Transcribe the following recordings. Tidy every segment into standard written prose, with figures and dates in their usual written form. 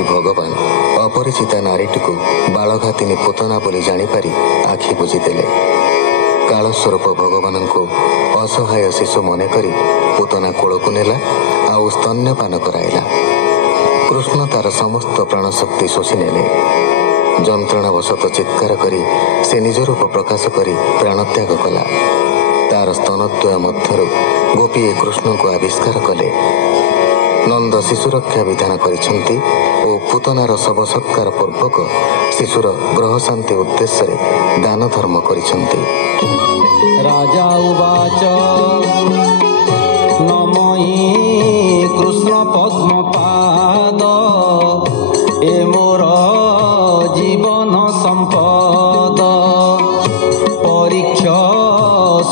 श्री भगवान अपरिचिता नारीटी को बालघातिनी पुतना बोली जानिपारी आखि बुझीदेले। कालस्वरूप भगवान को असहाय शिशु मनकरी पुतना कोल को नेला आउ स्तन्यपान कराइला। कृष्ण तार समस्त प्राणशक्ति शोषि नेले। जंत्रणावशत चित्कार करी से निज रूप प्रकाश करी प्राणत्याग कला। तार स्तनद्वय मध्यरु गोपीए कृष्ण को आविष्कार कले। नंद शिशु रक्षा विधान करिसंती ओ पुतनार शव सत्कार पूर्वक शिशुर ग्रह शांति उद्देश्य दान धर्म करिसंती। राजा उवाच नमयि कृष्ण पद्मपाद ए मोर जीवन संपद परीक्षा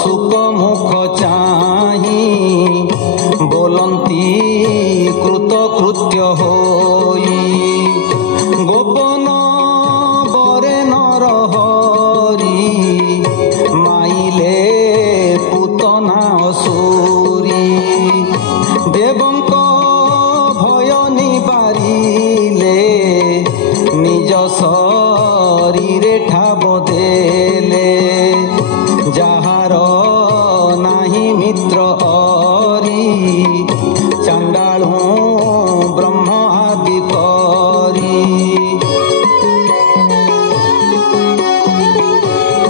सुख मुख चाहि बोलंती कृतकृत्य होई गोपन बरे नर हरि माइले पुतना असुरी देवंक भय निबारिले निज शरीरे ठाब देले जाहार नाही मित्र अरी चांडालू ब्रह्म आदि करी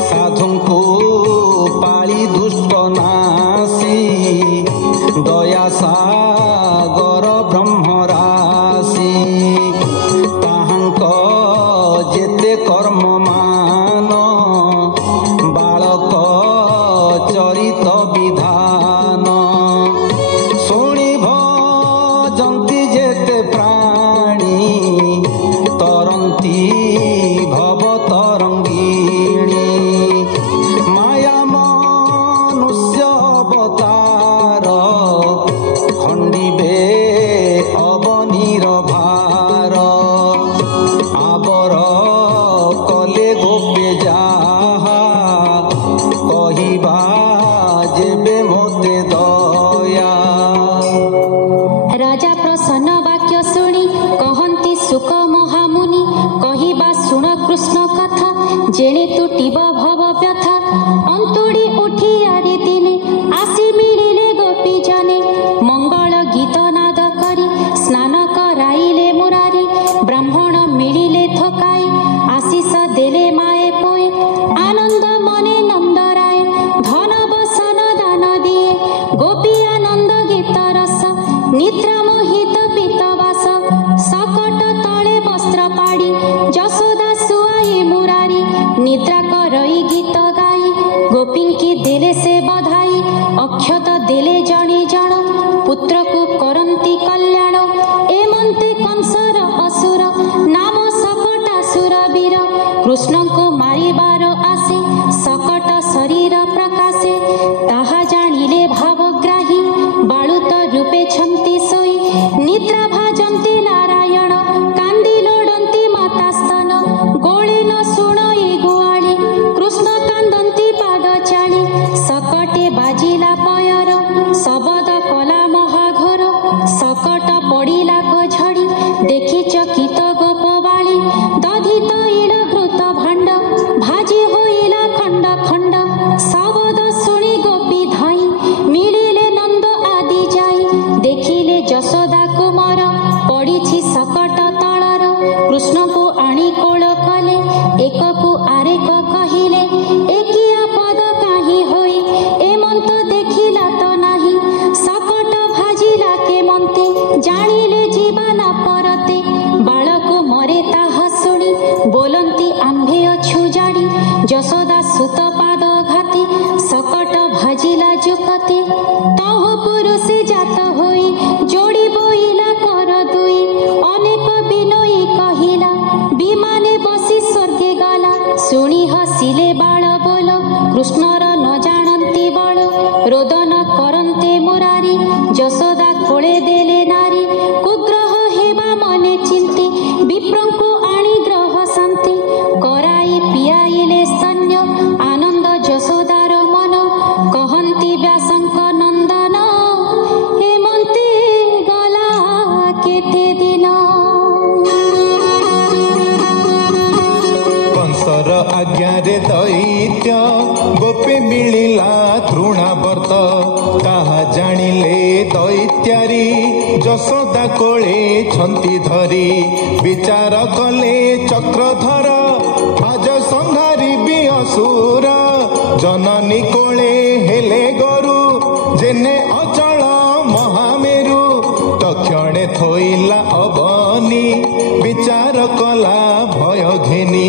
साधुଙ୍କୁ पाली दुष्ट नासी दया सागर ब्रह्म राशि ताहांक जेते कर्म मान बालक चरित विधान शुणी भजंती जेते प्राणी तरंती भव तरंगिणी माया मनुष्य अवतार खंडिबे अवनीर भार आबर कले गोपे जाहा कहिबा जेबे मोते दया। राजा प्रसन्न वाक्य शुणी कहंती सुख महामुनि कहिबा शुण कृष्ण कथा जेणे तुटिब भव व्यथा अंतुड़ी उठी आरी दिने आसी मिलिले गोपी जने मंगल गीत नाद करी स्नान कराइले मुरारी ब्राह्मण मिलिले थकाई आशीष देले माए पोए आनंद मने नंदराय धन बसन दान दिए गोपी आनंद गीत रस निद्रा मोहित पीतवास सकट तले वस्त्र पाड़ी जशोदा सुआई मुरारी निद्रा करई गीत गाई गोपींकी देले से बधाई अक्षत देले जणे जण पुत्र को करंती कल्याण एमंते कंसर असुर नाम सकटासुर वीर कृष्ण को मारिबार आसे सकट शरीर प्रकाशे ताहा जानिले भावग्राही बालुत रूपे छंती सोई निद्रा भाजंती नारायण कांदी लोडंती माता स्तन गोळे न सुणई गुआळी कृष्ण कांदंती पाद चाळी सकटे बाजिला पयर शबद कला महाघोर सकट पडिला झड़ी देखि चकित गोपबाळी दधित इळ घृत भांड भाजी होइला खंड खंड शबद शुणी गोपी धाई मिलिले नंद आदि जाई देखिले जशोदा कुमार पड़िछि सकट तळर कृष्ण को आणी कोल कले एक को आरेक कहिले एकिया पद काहि होई एमंत देखिला तो नाही सकट भाजिला के मंते जानिले जीवन परते बालक मरे ताहा शुणी बोलंती आंभे अछु जाड़ी जशोदा सुत पाद घाती सकट भाजिला जुकते तहु पुरुषे जात होई जोड़ी बोइला कर दुई अनेक बिनयी कहिला विमाने बसी स्वर्गे गला शुणी हसिले बाळ बोल कृष्णर न जानती बळ रोदन करंते मुरारी जशोदा कोळे देले नारी कुग्रह हेबा मने चिंती विप्रंकु आणी ग्रह शांति कराई पियाइले स्तन्य आनंद जशोदार मन कहंती व्यासंक नंदन हेमंती गला केते दिन। त्यारी ଯଶୋଦା କୋଳେ ଛନ୍ତି ଧରି ବିଚାର କଲେ ଚକ୍ରଧର ଆଜ ସଂହାରିବି ଅସୁର ଜନନୀ କୋଳେ ହେଲେ ଗରୁ ଯେନେ ଅଚଳ ମହାମେରୁ ତକ୍ଷଣେ ଥୋଇଲା ଅବନି ବିଚାର କଲା ଭୟ ଘେନି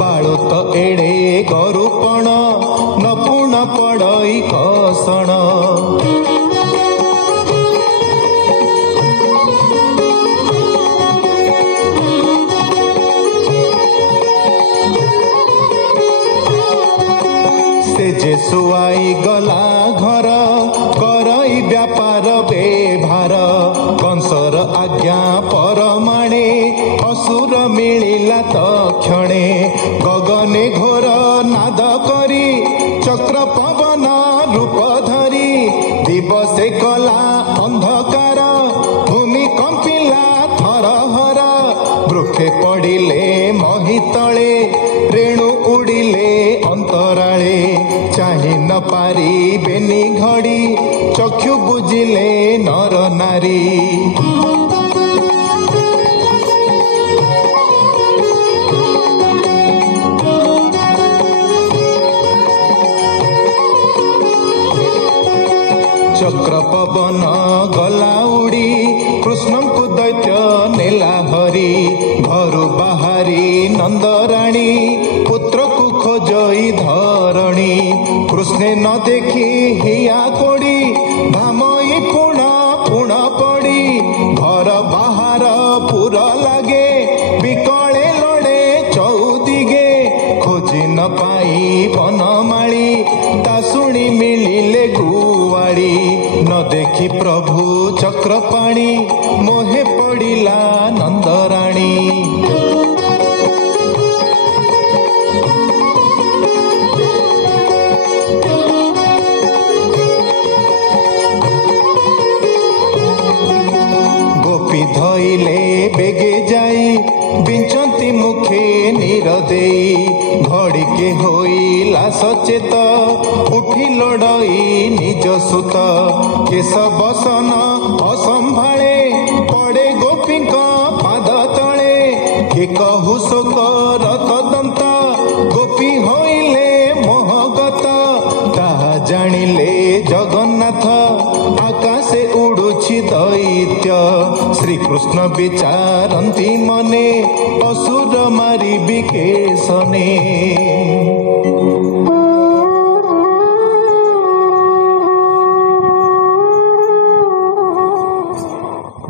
ବାଳୁତ ଏଡ଼େ ଗରୁପଣ ନପୁଣ ପଡ଼ଇ କଷଣ जे सुआई गला घर करई व्यापार बेभार कंसर आज्ञा परमाणे असुर मिलिला तक्षणे गगने घोर नाद करी चक्र पवन रूप धरी दिवसे कला अंधकार भूमि कंपिला थरहर वृक्षे पड़िले मही तले रेणु उड़िले अंतराळे चाहि न पारी बेनी घड़ी चक्षु बुझिले नर नारी चक्र पवन गला उड़ी कृष्ण को दैत्य नेला हरी घरु बाहारी नंदराणी पुत्र को खोजई धरणी कृष्णे न देखी हिया कोड़ी धामई पुण पुण पड़ी घर बाहर पुर लागे बिकले लड़े चौदिगे खोजी न पाई बनमाली ता शुणी मिलिले गुवाड़ी न देखी प्रभु चक्रपाणी मोहे पड़िला नंदराणी गोपी धइले बेगे जाई बिंचंती मुखे नीर देई घड़ी के होइला सचेत उठी लड़ई निज सुत केश बसन असंभाळे पड़े गोपी पाद तले के कहु शोक रत दंत गोपी होइले मोहगत ताहा जानिले जगन्नाथ आकाशे उड़ुछि दैत्य श्रीकृष्ण विचारंती मने असुर मारी बिकेशने।